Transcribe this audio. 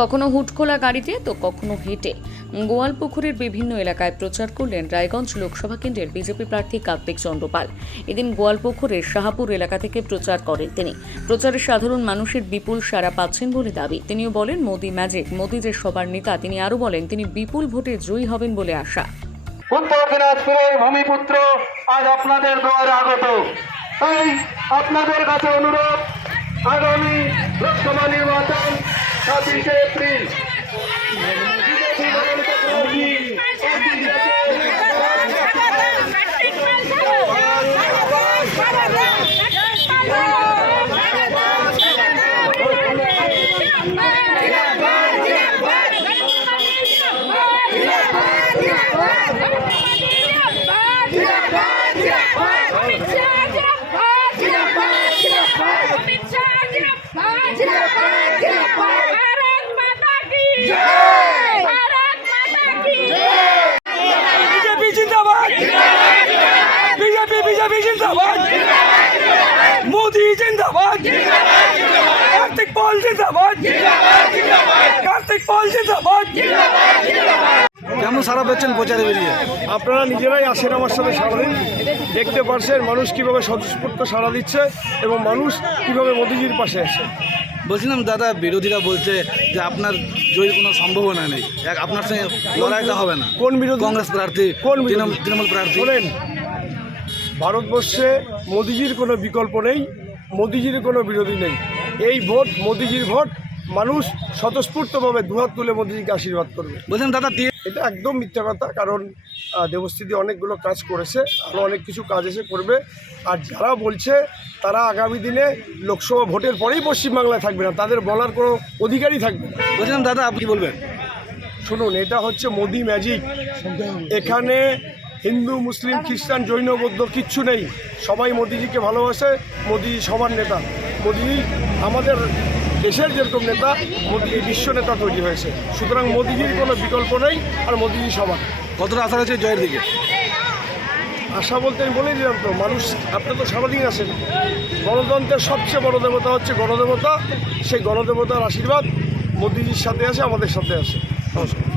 কখনো হুটখোলা গাড়িতে, তো কখনো হেঁটে। গোয়ালপুকুরের বিভিন্ন এলাকায় প্রচার করলেন রায়গঞ্জ লোকসভা কেন্দ্রের বিজেপি প্রার্থী কার্তিক চন্দ্রপাল। এদিন গোয়ালপুকুরের শাহাপুর এলাকা থেকে প্রচার করেন তিনি। প্রচারে সাধারণ মানুষের বিপুল সাড়া পাচ্ছেন বলে দাবি। তিনিও বলেন, মোদি ম্যাজিক মোদি যে সবার নেতা, তিনি আরও বলেন, তিনি বিপুল ভোটে জয়ী হবেন বলে আশা। উত্তর দিনাজপুরের ভূমিপুত্র, আজ আপনাদের দুয়ারে আগত। আপনাদের কাছে অনুরোধ, আগামী লোকসভা নির্বাচন बीजेपी Yeah! বিজেপি জিন্দাবাদ। মোদি জিন্দাবাদ। কার্তিক পাল জিন্দাবাদ। কার্তিক পাল জিন্দাবাদ। কেন সারা পাচ্ছেন প্রচারে বেরিয়ে? আপনারা নিজেরাই আসেন আমার সাথে সারাদিন দেখতে পারছেন মানুষ কীভাবে স্বতঃস্ফূর্ত সারা দিচ্ছে এবং মানুষ কীভাবে মোদিজির পাশে আছে। বলছিলাম দাদা বিরোধীরা বলছে যে আপনার জয়ীর কোনো সম্ভাবনা নেই। আপনার সঙ্গে লড়াইটা হবে না। কোন বিরোধী? কংগ্রেস প্রার্থী কোন তৃণমূল প্রার্থী। ভারতবর্ষে মোদিজির কোনো বিকল্প নেই মোদিজির কোনো বিরোধী নেই। এই ভোট মোদিজির ভোট মানুষ স্বতঃস্ফূর্তভাবে দুহাত তুলে মোদিজিকে আশীর্বাদ করবে। বলছিলাম দাদা এটা একদম মিথ্যা কথা কারণ দেবস্থিতি অনেকগুলো কাজ করেছে আরও অনেক কিছু কাজ এসে করবে। আর যারা বলছে তারা আগামী দিনে লোকসভা ভোটের পরেই পশ্চিমবাংলায় থাকবে না তাদের বলার কোনো অধিকারই থাকবে না। বলছিলাম দাদা আপনি বলবেন? শুনুন এটা হচ্ছে মোদি ম্যাজিক এখানে হিন্দু মুসলিম খ্রিস্টান জৈন বৌদ্ধ কিচ্ছু নেই। সবাই মোদিজিকে ভালোবাসে মোদিজি সবার নেতা। মোদিজি আমাদের দেশের যেরকম নেতা মোদিজি বিশ্ব নেতা তৈরি হয়েছে। সুতরাং মোদিজির কোনো বিকল্প নেই আর মোদিজি সবার। কতটা আশা রয়েছে জয়ের দিকে? আশা বলতে আমি বলে দিলাম তো মানুষ আপনি তো সারাদিন আছেন। গণতন্ত্রের সবচেয়ে বড় দেবতা হচ্ছে গণদেবতা। সেই গণদেবতার আশীর্বাদ মোদিজির সাথে আছে আমাদের সাথে আছে। নমস্কার।